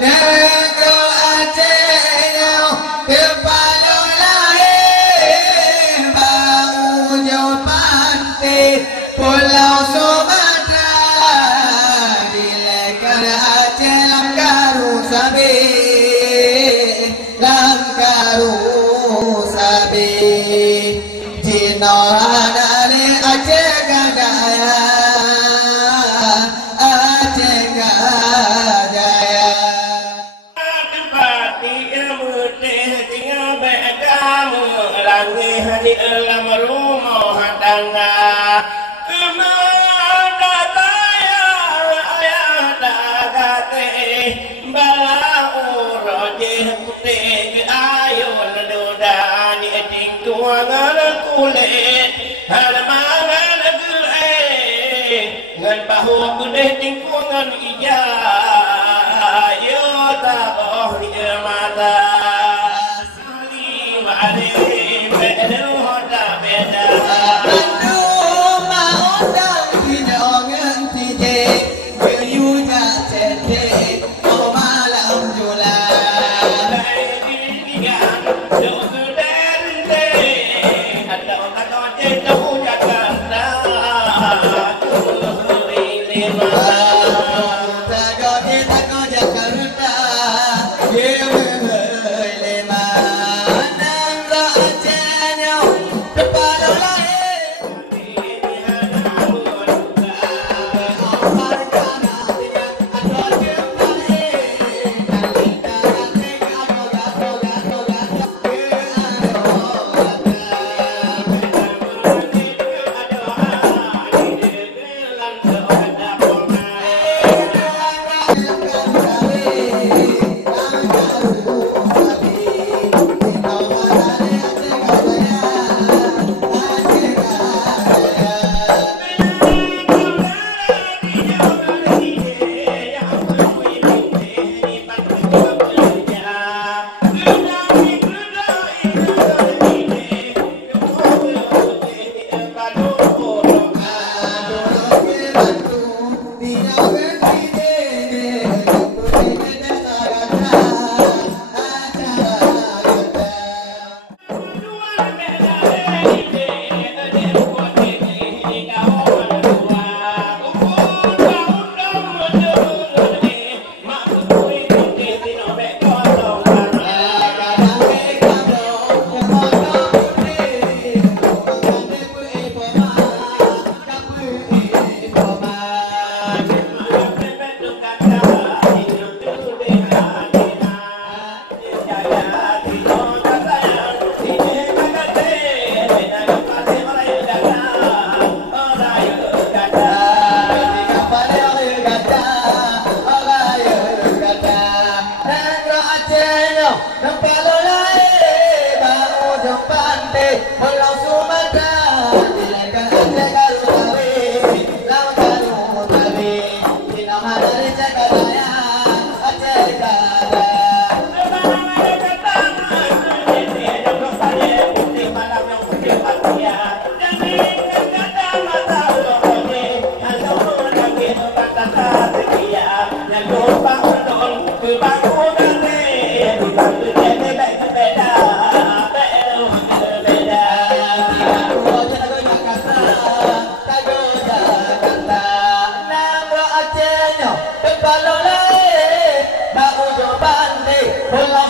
Negro Aceh kepala lain bau jauh pantai Pulau Sumatera dilekan Aceh Langkaru Sabi Langkaru Sabi Jinohanale Aceh Gajaya Aceh Gajaya Tempati mutih tinggal bedamu Langi hani elam rumah hadanga Kemana daya ayah dagate Bala urojih putih ayun dudani Eting tuangan kulit Halamangan gelai Ngan bahu kudih tingkungan ijah Yo takoh di mata Salim alim bedu hoda beda Pulau Sumatera dilekan Aceh Garu Sabi Langkaru Sabi Jinohanale Aceh Gajaya Aceh Gajaya Pulau